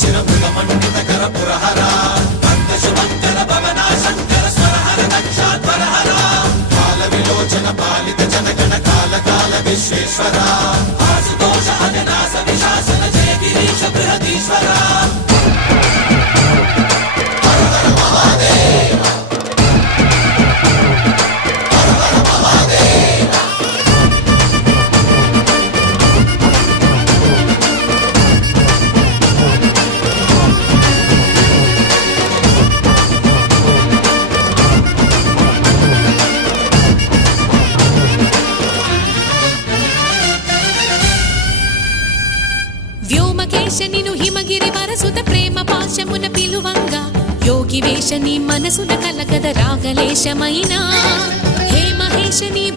शिरमृगमण्डितकर पुरहरा भक्तशुभङ्कर भवना शङ्कर स्वरहर दक्षाध्वरहरा कालविलोचन पालित जनगण काल काल विश्वेश्वरा आशुतोष अजनास विशासन जय गिरीश बृहदीश्वरा हर हर महादेव हर हर महादेव వ్యోమకేశ నిను హిమగిరి వరసుత ప్రేమ పాశమున పిలువంగా యోగి వేష నీ మనసున కలగద రాగలేశమైనా హే మహేశ నీ